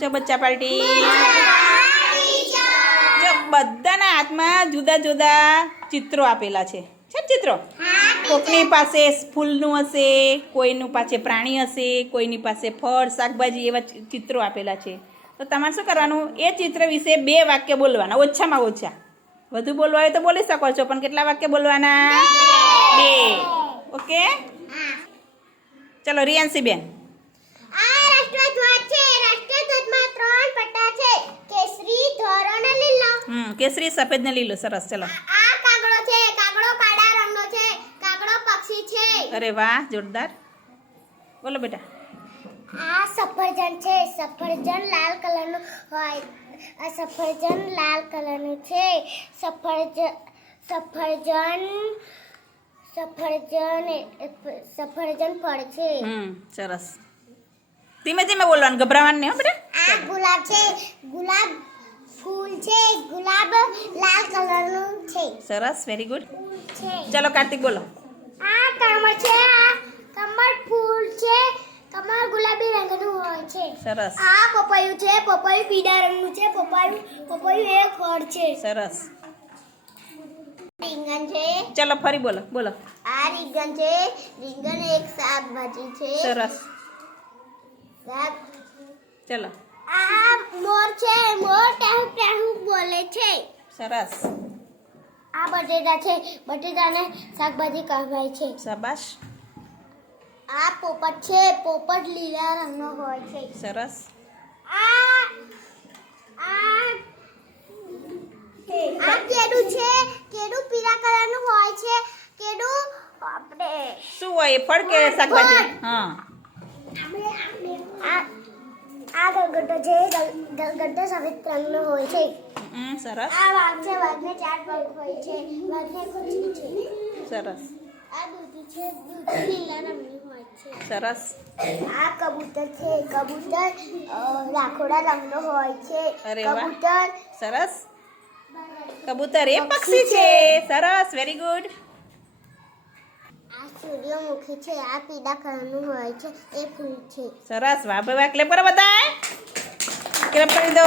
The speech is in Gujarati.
જો બચ્ચા પાર્ટી. જો બધાના હાથમાં જુદા જુદા ચિત્રો આપેલા છે. છે ચિત્રો? કોકની પાસે ફૂલનું હશે કોઈનું પાસે પ્રાણી હશે કોઈની પાસે ફળ શાકભાજી એવા ચિત્રો આપેલા છે. તો તમારે શું કરવાનું? એ ચિત્ર વિશે બે વાક્ય બોલવાના ઓછામાં ઓછા. વધુ બોલવા હોય તો બોલી શકો છો પણ કેટલા વાક્ય બોલવાના? બે. ઓકે? ચલો રિયાન્સી બેન આ રાષ્ટ્રધ્વજ છે રાષ્ટ્રધ્વજમાં ત્રણ પટ્ટા છે કેસરી ધોરો અને લીલો હમ કેસરી સફેદ ને લીલો સરસ ચલો આ કાગડો છે કાગડો કાળા રંગનો છે કાગડો પક્ષી છે અરે વાહ જોરદાર બોલો બેટા આ સફરજન છે સફરજન લાલ કલરનું હોય આ સફરજન લાલ કલરનું છે સફરજન સફરજન સફરજન સફરજન ફળ છે હમ સરસ ધીમે ધીમે બોલવાનું ગભરાવાનું નહીં હો બેટા આ ગુલાબ છે ગુલાબ છે ગુલાબ લાલ કલરનું છે. સરસ વેરી ગુડ છે. ચલો કાર્તિક બોલો. આ કમળ છે આ કમળ ફૂલ છે કમળ ગુલાબી રંગનું હોય છે. સરસ. આ પપૈયું છે પપૈયું પીળા રંગનું છે પપૈયું પપૈયું એક ફળ છે. સરસ. રીંગણ છે. ચલો ફરી બોલો બોલો. આ રીંગણ છે રીંગણ એક શાકભાજી છે. સરસ. શાક. ચલો. આ છે. સરસ. આ બટેટા છે. બટેટાને શાકભાજી કહેવાય છે. શાબાશ. આ પોપટ છે. પોપટ લીલા રંગનો હોય છે. સરસ. આ આ આ કેડું છે. કેડું પીળા કલરનું હોય છે. કેડું આપણે શું હોય એ ફળ કે શાકભાજી? હા. આ આ છે. ગલ- ગલગટ્ટો સફેદ રંગનો હોય છે. હમ સરસ. આ વાઘ છે વાઘને ચાર પગ હોય છે. વાઘને કુચી છે સરસ. આ દૂધી છે દૂધી લીલા રંગની હોય છે. સરસ. આ કબૂતર છે કબૂતર રાખોડા રંગનો હોય છે. અરે કબૂતર. સરસ. કબૂતર એ પક્ષી છે. સરસ. વેરી ગુડ આ સૂર્યમુખી છે આ પીળા કલરનું હોય છે. એ ફૂલ છે. સરસ. વાહ ભાઈ વાહ. ક્લેપ કરો બધા ક્લેપ કરી દો.